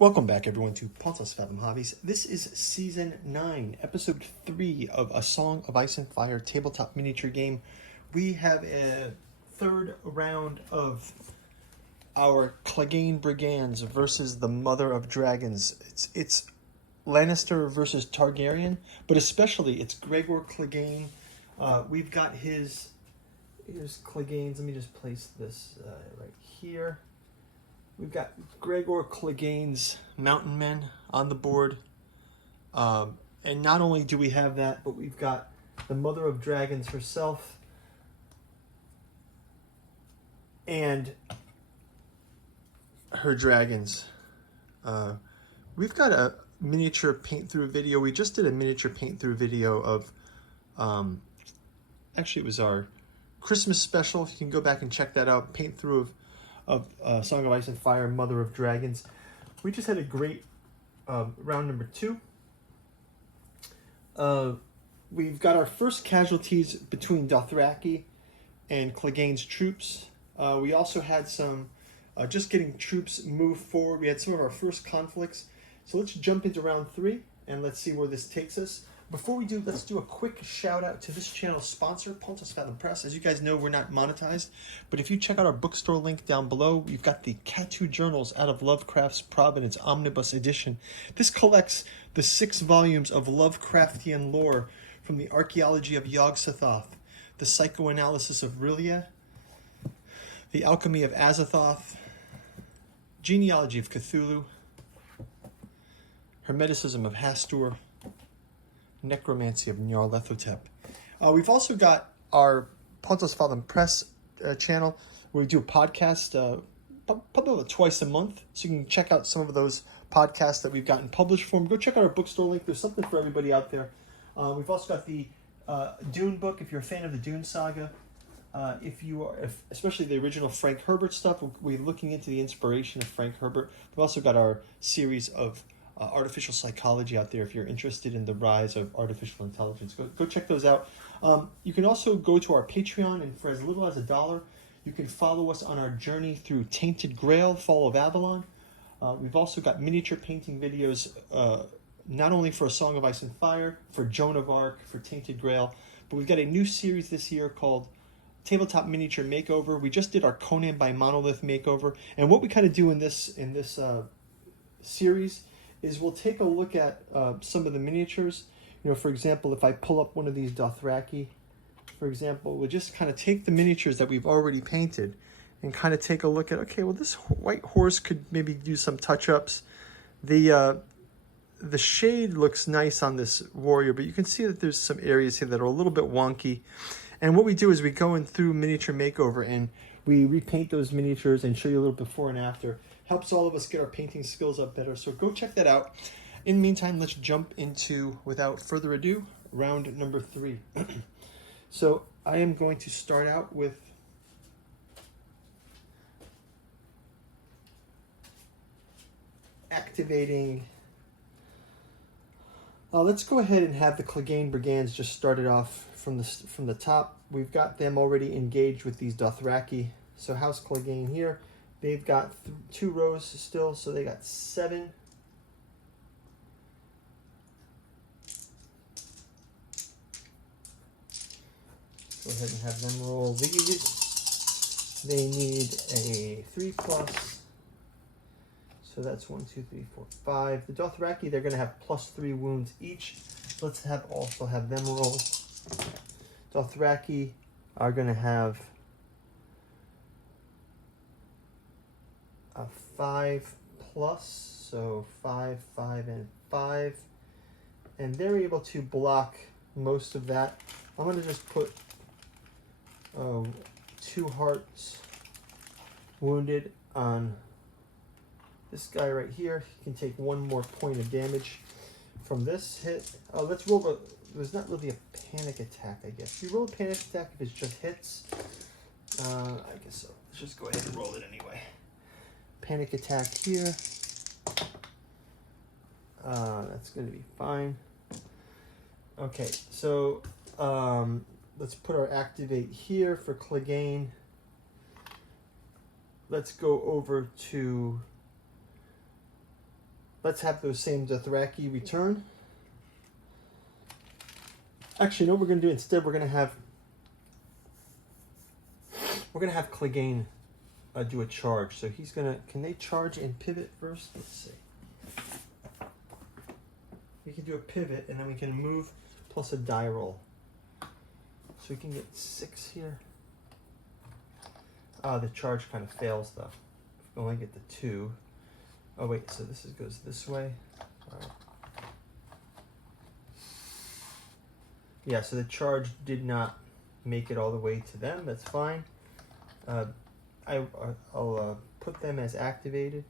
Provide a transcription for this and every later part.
Welcome back, everyone, to Pontos, Fathom, Hobbies. This is Season 9, Episode 3 of A Song of Ice and Fire tabletop miniature game. We have a third round of our Clegane Brigands versus the Mother of Dragons. It's Lannister versus Targaryen, but especially it's Gregor Clegane. We've got here's Clegane's. Let me just place this right here. We've got Gregor Clegane's Mountain Men on the board. And not only do we have that, but we've got the Mother of Dragons herself. And her dragons. We've got a miniature paint through video. We just did a miniature paint through video of, actually it was our Christmas special. If you can go back and check that out, paint through of Song of Ice and Fire, Mother of Dragons. We just had a great round number 2. We've got our first casualties between Dothraki and Clegane's troops. We also had some just getting troops moved forward. We had some of our first conflicts. So let's jump into round 3 and let's see where this takes us. Before we do, let's do a quick shout out to this channel's sponsor, Pontos Fathom Press. As you guys know, we're not monetized, but if you check out our bookstore link down below, we've got the Catu Journals out of Lovecraft's Providence Omnibus Edition. This collects the 6 volumes of Lovecraftian lore from the archaeology of Yog-Sothoth, the psychoanalysis of R'lyeh, the alchemy of Azathoth, genealogy of Cthulhu, hermeticism of Hastur, necromancy of Nyarlathotep. We've also got our Pontos Fathom Press channel where we do a podcast probably twice a month. So you can check out some of those podcasts that we've got in published form. Go check out our bookstore link. There's something for everybody out there. We've also got the Dune book, if you're a fan of the Dune saga. If especially the original Frank Herbert stuff, we're looking into the inspiration of Frank Herbert. We've also got our series of artificial psychology out there if you're interested in the rise of artificial intelligence. Go check those out. You can also go to our Patreon, and for as little as $1, you can follow us on our journey through Tainted Grail, Fall of Avalon. We've also got miniature painting videos, not only for A Song of Ice and Fire, for Joan of Arc, for Tainted Grail, but we've got a new series this year called Tabletop Miniature Makeover. We just did our Conan by Monolith makeover, and what we kind of do in this series is we'll take a look at some of the miniatures. You know, for example, if I pull up one of these Dothraki, for example, we'll just kind of take the miniatures that we've already painted and kind of take a look at, okay, well, this white horse could maybe do some touch-ups. The shade looks nice on this warrior, but you can see that there's some areas here that are a little bit wonky. And what we do is we go in through Miniature Makeover and we repaint those miniatures and show you a little before and after. Helps all of us get our painting skills up better, so go check that out. In the meantime, let's jump into, without further ado, round number 3. So I am going to start out with activating. Let's go ahead and have the Clegane Brigands just started off from the top. We've got them already engaged with these Dothraki. So House Clegane here. They've got 2 rows still, so they got 7. Go ahead and have them roll these. They need a 3+. So that's 1, 2, 3, 4, 5. The Dothraki, they're going to have +3 wounds each. Let's also have them roll. Dothraki are going to have a 5+, so 5, 5, and 5. And they're able to block most of that. I'm going to just put 2 hearts wounded on this guy right here. He can take 1 more point of damage from this hit. Let's roll there's not really a panic attack, I guess. You roll a panic attack if it's just hits. I guess so. Let's just go ahead and roll it anyway. Panic attack here. That's going to be fine. Okay, so let's put our activate here for Clegane. Let's go over to let's have those same Dothraki return. Actually, you know what we're going to do instead? We're going to have Clegane do a charge. So he's going to, can they charge and pivot first? Let's see. We can do a pivot, and then we can move plus a die roll. So we can get 6 here. The charge kind of fails though. We only get the 2. Oh wait, so this goes this way. All right. Yeah, so the charge did not make it all the way to them. That's fine. I'll put them as activated,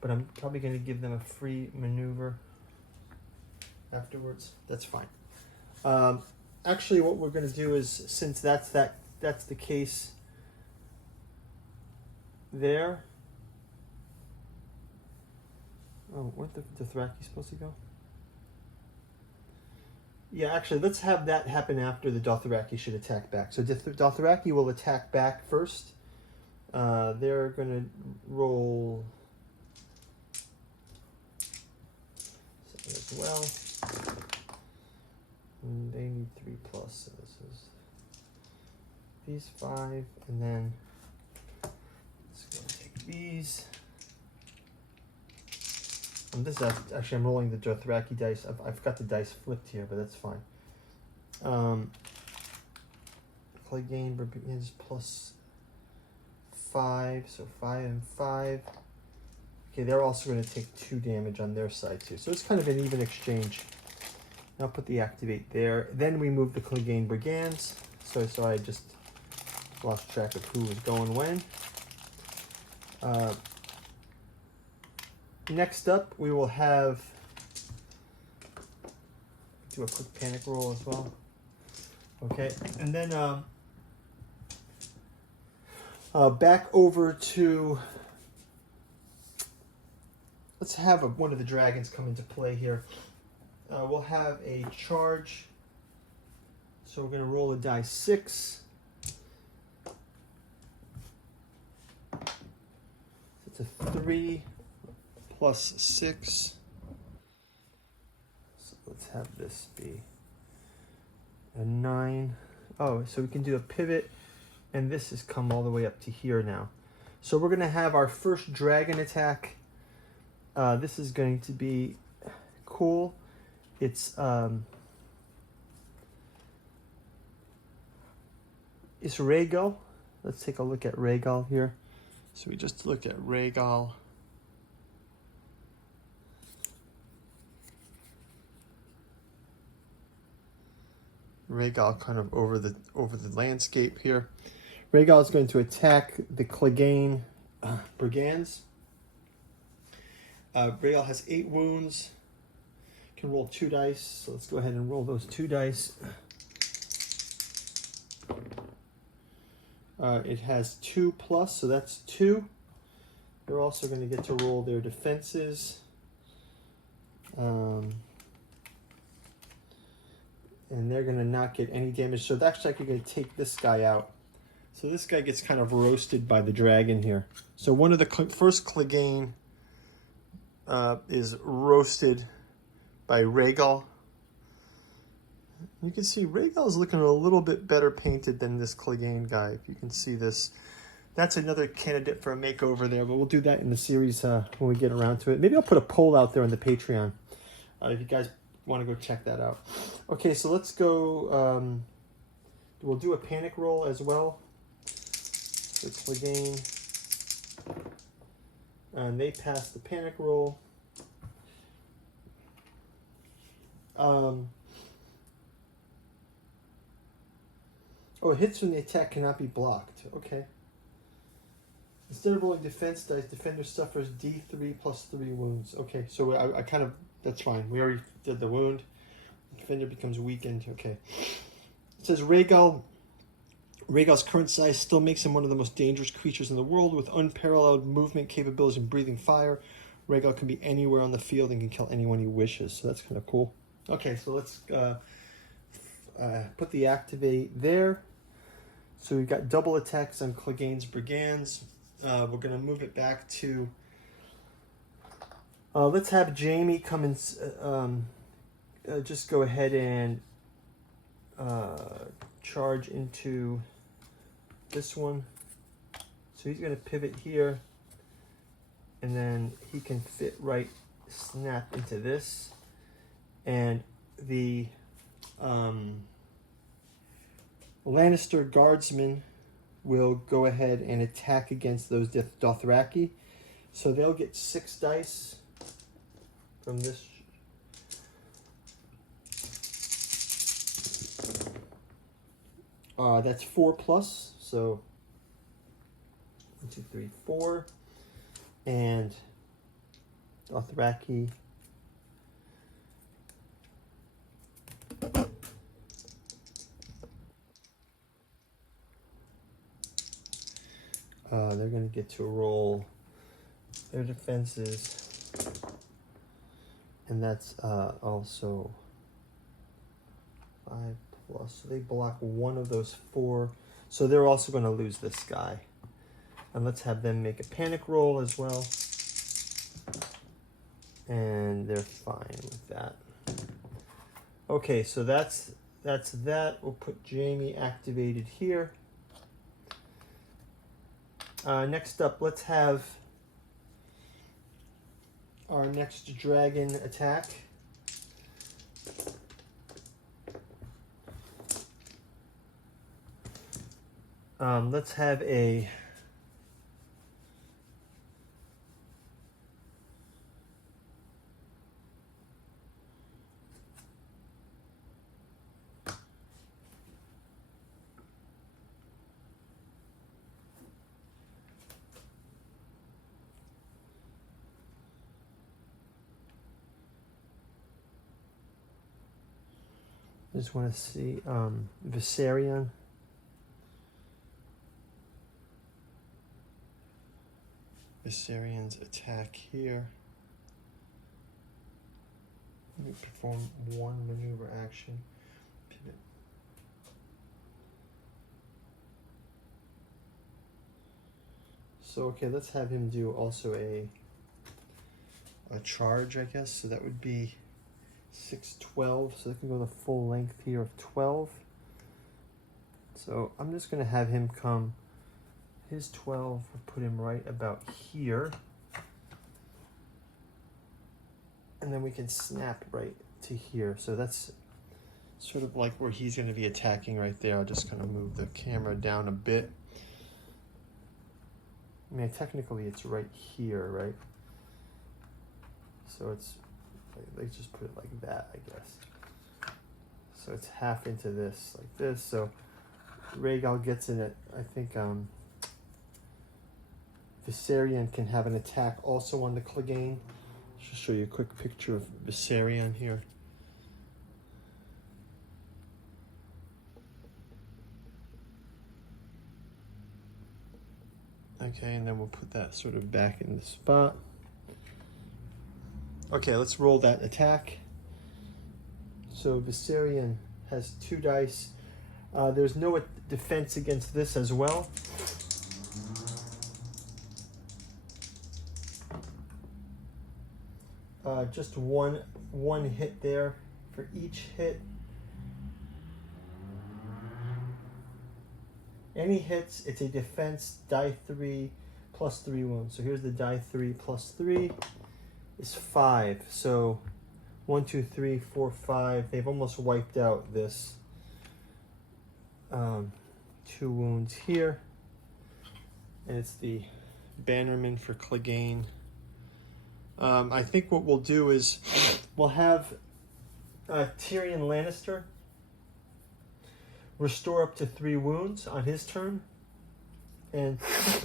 but I'm probably going to give them a free maneuver afterwards. That's fine. Actually, what we're going to do is, since that's the case there. Oh, where'd the Dothraki supposed to go? Yeah, actually, let's have that happen after the Dothraki should attack back. So Dothraki will attack back first. They're going to roll as well. And they need 3+. So this is these 5, and then let's go and take these. And this is actually, I'm rolling the Dothraki dice. I've got the dice flipped here, but that's fine. Clegane is +5, so 5 and 5. Okay, they're also going to take 2 damage on their side too. So it's kind of an even exchange. I'll put the activate there. Then we move the Clegane Brigands. So I just lost track of who was going when. Next up, we will have do a quick panic roll as well. Okay, and then back over to, let's have one of the dragons come into play here. We'll have a charge. So we're going to roll a die 6. It's a 3 plus 6. So let's have this be a 9. Oh, so we can do a pivot, and this has come all the way up to here now. So we're going to have our first dragon attack. This is going to be cool. It's Rhaegal. Let's take a look at Rhaegal here. So we just looked at Rhaegal. Rhaegal kind of over the landscape here. Rhaegal is going to attack the Clegane Brigands. Rhaegal has 8 wounds. Can roll 2 dice. So let's go ahead and roll those 2 dice. It has 2+, so that's 2. They're also going to get to roll their defenses. And they're going to not get any damage. So that's actually going to take this guy out. So this guy gets kind of roasted by the dragon here. So one of the first Clegane is roasted by Rhaegal. You can see Rhaegal is looking a little bit better painted than this Clegane guy, if you can see this. That's another candidate for a makeover there, but we'll do that in the series when we get around to it. Maybe I'll put a poll out there on the Patreon if you guys want to go check that out. Okay, so let's go. We'll do a panic roll as well. So Clegane. And they pass the panic roll. Oh, hits from the attack cannot be blocked. Okay. Instead of rolling defense dice, defender suffers D3 plus 3 wounds. Okay, so I kind of, that's fine. We already did the wound. Defender becomes weakened. Okay. It says Rhaegal's current size still makes him one of the most dangerous creatures in the world with unparalleled movement capabilities and breathing fire. Rhaegal can be anywhere on the field and can kill anyone he wishes. So that's kind of cool. Okay, so let's put the activate there. So we've got double attacks on Clegane's Brigands. We're going to move it back to Let's have Jamie come and just go ahead and charge into this one. So he's going to pivot here, and then he can fit right, snap into this. And the Lannister guardsmen will go ahead and attack against those Dothraki. So they'll get 6 dice from this. That's 4 plus, so 1, 2, 3, 4. And Dothraki. They're going to get to roll their defenses, and that's also 5 plus. So they block one of those 4, so they're also going to lose this guy. And let's have them make a panic roll as well, and they're fine with that. Okay, so that's that. We'll put Jamie activated here. Next up, let's have our next dragon attack. Let's have a just want to see Viserion. Viserion's attack here. Let me perform one maneuver action. Pivot. So okay, let's have him do also a charge, I guess. So that would be 6, 12. So they can go the full length here of 12. So I'm just going to have him come. His 12, we'll put him right about here. And then we can snap right to here. So that's sort of like where he's going to be attacking right there. I'll just kind of move the camera down a bit. I mean, technically it's right here, right? So it's, let's just put it like that, I guess. So it's half into this, like this. So Rhaegal gets in it. I think Viserion can have an attack also on the Clegane. Just show you a quick picture of Viserion here. Okay, and then we'll put that sort of back in the spot. Okay, let's roll that attack. So Viserion has 2 dice. There's no defense against this as well. Just one hit there for each hit. Any hits, it's a defense die 3 plus 3 wounds. So here's the die 3 plus 3 is 5. So 1, 2, 3, 4, 5. They've almost wiped out this. 2 wounds here. And it's the bannerman for Clegane. I think what we'll do is we'll have Tyrion Lannister restore up to 3 wounds on his turn. And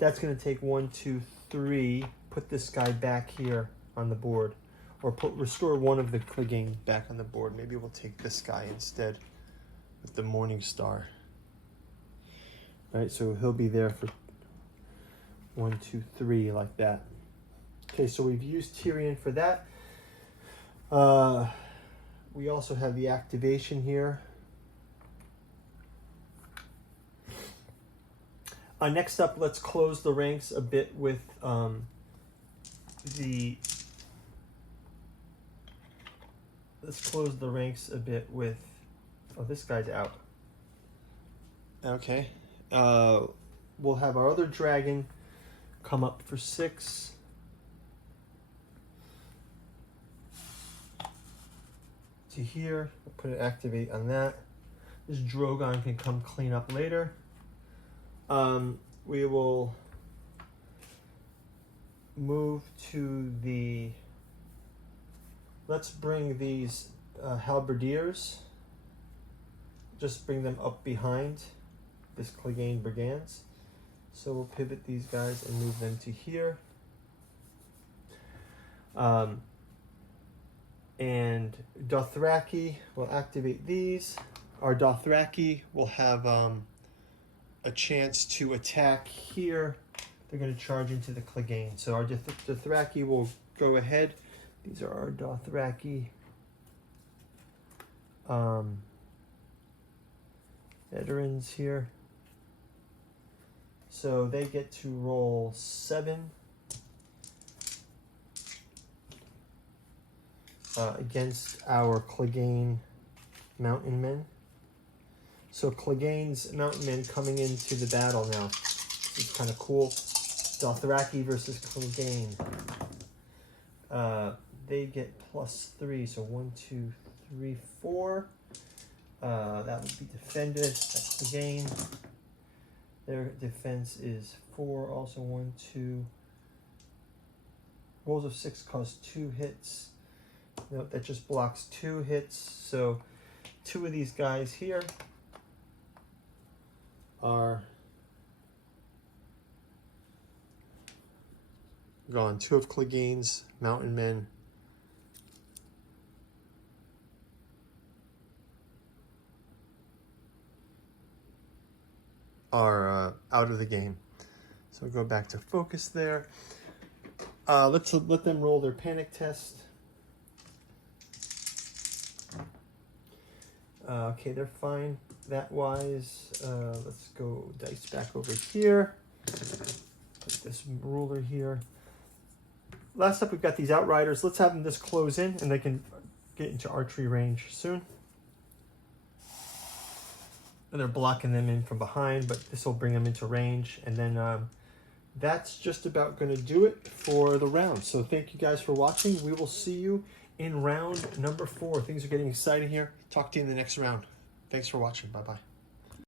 that's going to take 1, 2, 3. Put this guy back here on the board. Or restore one of the Clegane back on the board. Maybe we'll take this guy instead with the Morning Star. Right, so he'll be there for 1, 2, 3 like that. Okay, so we've used Tyrion for that. We also have the activation here. Next up, let's close the ranks a bit with the let's close the ranks a bit with, oh, this guy's out. Okay. We'll have our other dragon come up for 6. To here, we'll put an activate on that. This Drogon can come clean up later. We will move to the, let's bring these halberdiers, just bring them up behind this Clegane Brigands. So we'll pivot these guys and move them to here. And Dothraki will activate these. Our Dothraki will have a chance to attack Here, they're going to charge into the Clegane. So our Dothraki will go ahead. These are our Dothraki. Veterans here. So they get to roll 7 against our Clegane Mountain Men. So Clegane's Mountain Men coming into the battle now. This is kind of cool. Dothraki versus Clegane. They get +3, so 1, 2, 3, 4. That would be defended. That's Clegane. Their defense is 4, also 1, 2. Rolls of 6 cause 2 hits. Note that just blocks 2 hits. So 2 of these guys here are gone. 2 of Clegane's Mountain Men are out of the game. So go back to focus there. Let's let them roll their panic test. Okay, they're fine that wise. Let's go dice back over here. Put this ruler here. Last up, we've got these Outriders. Let's have them just close in, and they can get into archery range soon. And they're blocking them in from behind, but this will bring them into range. And then that's just about going to do it for the round. So thank you guys for watching. We will see you in round number 4. Things are getting exciting here. Talk to you in the next round. Thanks for watching. Bye-bye.